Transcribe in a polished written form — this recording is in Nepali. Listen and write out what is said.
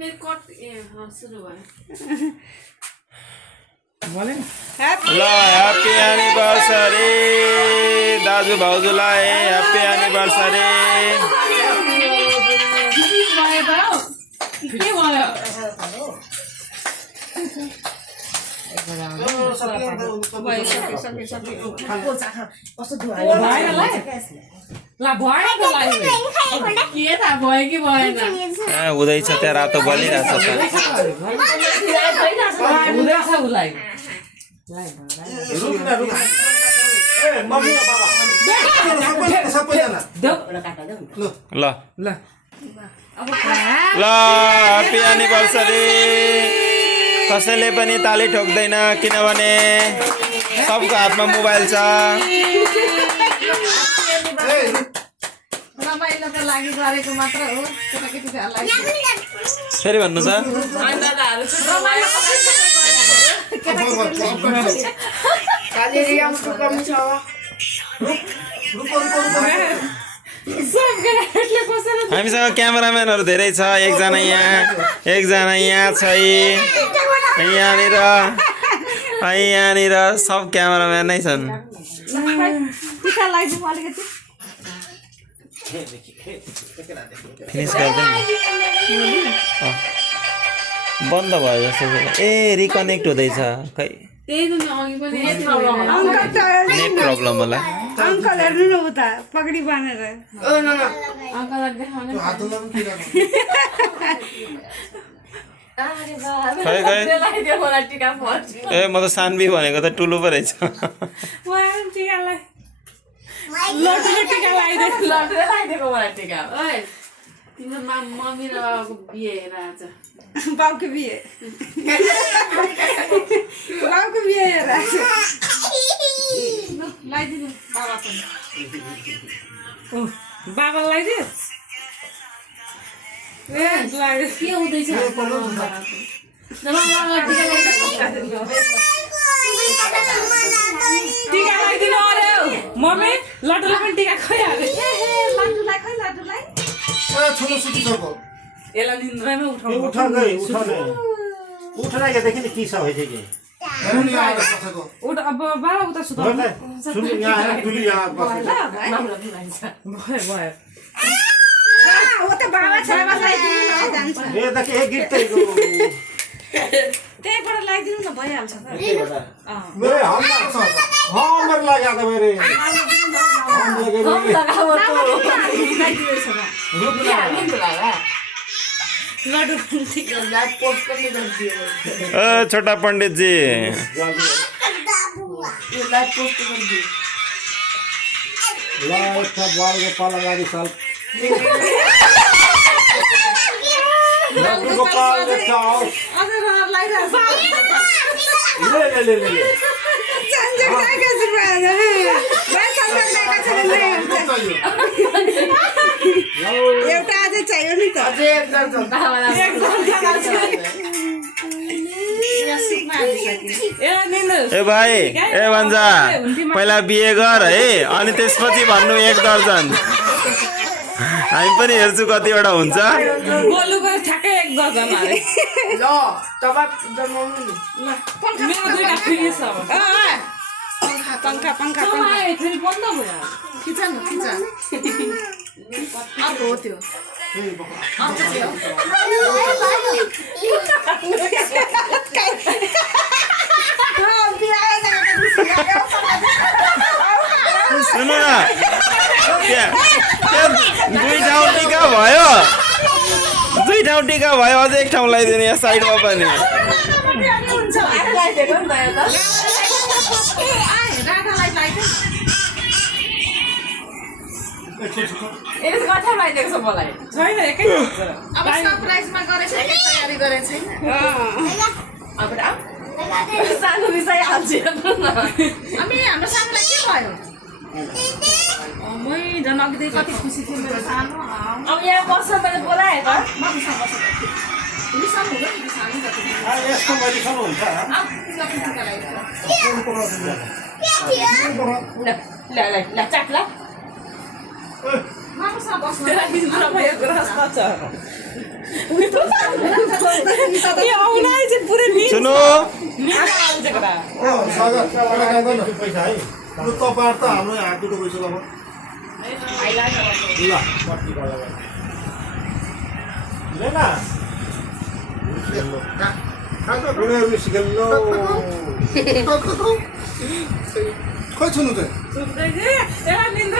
फिर कट सुरु भयो बोले ल ह्यापी एनिभर्सरी दाजु भाउजूलाई ह्यापी एनिभर्सरी के भयो हुँदैछ त्यहाँ रातो बलिरहेछ ल ल ह्यापी एनिभर्सरी कसैले पनि ताली ठोक्दैन किनभने सबको हातमा मोबाइल छ रमाइलोको लागि गरेको मात्र हो केटाकेटीहरूलाई फेरि भन्नु छ हामीसँग क्यामेराम्यानहरू धेरै छ एकजना यहाँ छ यहाँनिर सब क्यामेराम्यान नै छन् फिनिस गर्दै बन्द भयो जस्तो ए रिकनेक्ट हुँदैछ खै नेट प्रब्लम होला अंकल हेर्नु न उता पगडी बानेर ए म त सानवी भनेको त ठुलो पो रहेछ मम्मी र बाबाको बिहे हेरेर आज बाउको बिहे हेरेर आज लगाइदिनु बाबा पनि बाबा लगाइदियो के हुँदैछ टीका लगाइदिनु अरे मम्मी लड्डुलाई पनि टीका खुवाइहाल्यो लड्डुलाई खै लड्डुलाई छोलो सुति सको यसलाई निन्द्रामै उठाउनु उठा गई उठना के देखि के छ होइ के हेर्नु नि आएर बसेको उठ अब बाबा उता सुत सुन यहाँ आएर टुली यहाँ बसेको भयो वो तो बाबा छाबा लगाइदिनु न जान्छ ए देखे एक गीत त्यही त्यहीबाट लगाइदिनु न भइहाल्छ त मेरो हमर लाग्या त मेरो छोटा पंडित जी गोपाल गाड़ी साल एउटा अझै चाहियो नि त ए भाइ ए भन्छ पहिला बिहे गर है अनि त्यसपछि भन्नु 1 दर्जन हामी पनि हेर्छु कतिवटा हुन्छ गोलुको ठ्याक्कै 1 दर्जन अरे ल तब जमाउनु नि ल मेरो दुईटा फ्री छ पंखा पंखा फेरि बन्द भयो खिचा न खिचा अब हो त्यो सुन्नु न दुई ठाउँ टिका भयो अझै एक ठाउँ लगाइदिनु यहाँ साइडमा पनि छैन एकै अब सरप्राइजमा गरेछ कि तयारी गरेछ छैन अब सानो विषय हाल्छ अनि हाम्रो सानोलाई के भयो मै झन् अघिदेखि कति खुसी थियो मेरो सानो अब यहाँ बस्छ मैले बोलाएँ त सानो हुँदैन नि सानो जति यसको मैले सब हुन्छ ल चाप ल मामुसँग बस्नु भयो ग्रस्त छ यो आउनै चाहिँ पुरै निस सुनो निस आउँछ कुरा सागर पैसा है लु तपाईँ त हाम्रो हात दुःख पैसा अब ल कति गर्दा खै छुनु त सुत्दै जे ए निन्द्रा